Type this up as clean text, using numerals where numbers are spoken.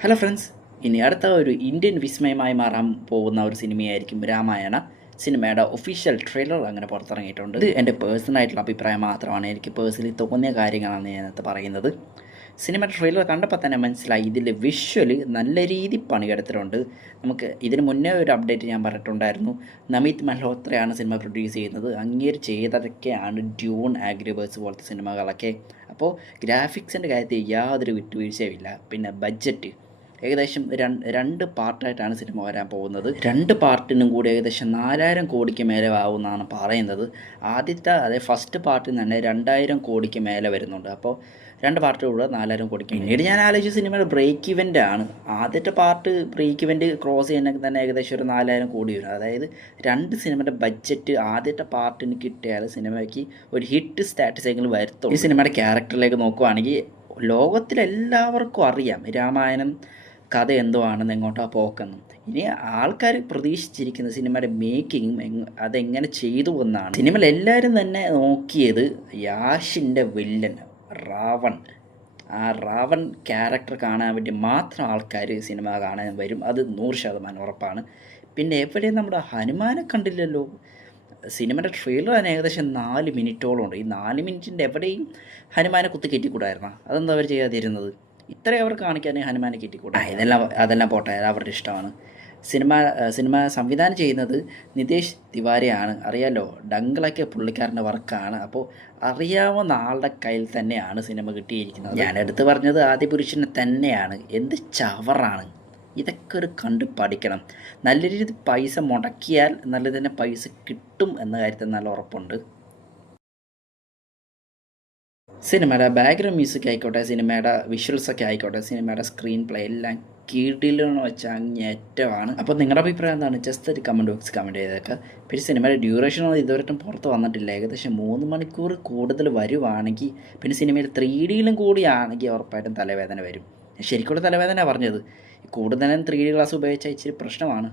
Hello friends, ഇനി അടുത്ത ഒരു ഇന്ത്യൻ വിസ്മയമായി മാറാൻ പോകുന്ന ഒരു സിനിമയായിരിക്കും രാമായണ. സിനിമയുടെ ഒഫീഷ്യൽ ട്രെയിലർ അങ്ങനെ പുറത്തിറങ്ങിയിട്ടുണ്ട്. ഇത് എൻ്റെ പേഴ്സണലായിട്ടുള്ള അഭിപ്രായം മാത്രമാണ്. എനിക്ക് പേഴ്സണലി തോന്നിയ കാര്യങ്ങളാണ് ഞാനത് പറയുന്നത്. സിനിമ ട്രെയിലർ കണ്ടപ്പോൾ തന്നെ മനസ്സിലായി ഇതിൽ വിഷ്വൽ നല്ല രീതി പണിയെടുത്തിട്ടുണ്ട്. നമുക്ക് ഇതിന് മുന്നേ ഒരു അപ്ഡേറ്റ് ഞാൻ പറഞ്ഞിട്ടുണ്ടായിരുന്നു. നമിത് മൽഹോത്രയാണ് സിനിമ പ്രൊഡ്യൂസ് ചെയ്യുന്നത്. അങ്ങേര് ചെയ്തതൊക്കെയാണ് ഡ്യൂൺ, ആഗ്രി ബേർഡ്സ് പോലത്തെ സിനിമകളൊക്കെ. അപ്പോൾ ഗ്രാഫിക്സിൻ്റെ കാര്യത്തിൽ യാതൊരു വിട്ടുവീഴ്ചയുമില്ല. പിന്നെ ബഡ്ജറ്റ് ഏകദേശം രണ്ട് പാർട്ടായിട്ടാണ് സിനിമ വരാൻ പോകുന്നത്. രണ്ട് പാർട്ടിനും കൂടി ഏകദേശം 4000 കോടിക്ക് മേലെ ആവുമെന്നാണ് പറയുന്നത്. അതായത് ഫസ്റ്റ് പാർട്ടിൽ തന്നെ 2000 കോടിക്ക് മേലെ വരുന്നുണ്ട്. അപ്പോൾ രണ്ട് പാർട്ടിലുള്ള 4000 കോടിക്ക്. പിന്നീട് ഞാൻ ആലോചിച്ച സിനിമയുടെ ബ്രേക്ക് ഇവൻ്റ് ആണ്. ആദ്യത്തെ പാർട്ട് ബ്രേക്ക് ഇവൻ്റ് ക്രോസ് ചെയ്യാനൊക്കെ തന്നെ ഏകദേശം ഒരു 4000 കോടി വരും. അതായത് രണ്ട് സിനിമയുടെ ബഡ്ജറ്റ് ആദ്യത്തെ പാർട്ടിന് കിട്ടിയാൽ സിനിമയ്ക്ക് ഒരു ഹിറ്റ് സ്റ്റാറ്റസ് എങ്കിലും വരുത്തുള്ളൂ. ഈ സിനിമയുടെ ക്യാരക്ടറിലേക്ക് നോക്കുവാണെങ്കിൽ ലോകത്തിലെല്ലാവർക്കും അറിയാം രാമായണം കഥ എന്തുവാണെന്ന്, എങ്ങോട്ടാണ് പോക്കെന്നും. ഇനി ആൾക്കാർ പ്രതീക്ഷിച്ചിരിക്കുന്ന സിനിമയുടെ മേക്കിങ്ങും അതെങ്ങനെ ചെയ്തു എന്നാണ്. സിനിമയിൽ എല്ലാവരും തന്നെ നോക്കിയത് യാഷിൻ്റെ വില്ലൻ രാവൺ. ആ രാവൺ ക്യാരക്ടർ കാണാൻ വേണ്ടി മാത്രം ആൾക്കാർ സിനിമ കാണാൻ വരും. അത് 100% ഉറപ്പാണ്. പിന്നെ എവിടെയും നമ്മുടെ ഹനുമാനെ കണ്ടില്ലല്ലോ. സിനിമയുടെ ട്രെയിലർ തന്നെ ഏകദേശം 4 മിനിറ്റോളം ഉണ്ട്. ഈ 4 മിനിറ്റിൻ്റെ എവിടെയും ഹനുമാനെ കുത്തി കയറ്റിക്കൂടായിരുന്നോ? അതെന്താ അവർ ചെയ്യാതിരുന്നത്? ഇത്രയും അവർ കാണിക്കാൻ ഹനുമാനെ കയറ്റിക്കൂടാ. അതെല്ലാം പോട്ടെ, അവരുടെ ഇഷ്ടമാണ്. സിനിമ സംവിധാനം ചെയ്യുന്നത് നിതേഷ് തിവാരിയാണ്. അറിയാലോ, ഡങ്കിളൊക്കെ പുള്ളിക്കാരൻ്റെ വർക്കാണ്. അപ്പോൾ അറിയാവുന്ന ആളുടെ കയ്യിൽ തന്നെയാണ് സിനിമ കിട്ടിയിരിക്കുന്നത്. ഞാൻ എടുത്തു പറഞ്ഞത് ആദിപുരുഷനെ തന്നെയാണ്. എന്ത് ചവറാണ് ഇതൊക്കെ! ഒരു കണ്ട് പഠിക്കണം. നല്ല രീതിയിൽ പൈസ മുടക്കിയാൽ നല്ല തന്നെ പൈസ കിട്ടും എന്ന കാര്യത്തിൽ നല്ല ഉറപ്പുണ്ട്. സിനിമയുടെ ബാക്ക്ഗ്രൗണ്ട് മ്യൂസിക് ആയിക്കോട്ടെ, സിനിമയുടെ വിഷ്വൽസൊക്കെ ആയിക്കോട്ടെ, സിനിമയുടെ സ്ക്രീൻ പ്ലേ എല്ലാം കീഴിലെന്ന് വെച്ചാൽ അങ്ങേറ്റമാണ്. അപ്പോൾ നിങ്ങളുടെ അഭിപ്രായം എന്താണ്? ജസ്റ്റ് ഒരു കമൻറ്റ് ബോക്സ് കമൻറ്റ് ചെയ്തേക്കുക. പിന്നെ സിനിമയുടെ ഡ്യൂറേഷനൊന്നും ഇതുവരെയും പുറത്ത് വന്നിട്ടില്ല. ഏകദേശം 3 മണിക്കൂർ കൂടുതൽ വരുവാണെങ്കിൽ, പിന്നെ സിനിമയിൽ 3Dയിലും കൂടിയാണെങ്കിൽ ഉറപ്പായിട്ടും തലവേദന വരും. ശരിക്കുള്ള തലവേദന പറഞ്ഞത്. കൂടുതലും 3D ഗ്ലാസ് ഉപയോഗിച്ചാൽ ഇച്ചിരി പ്രശ്നമാണ്.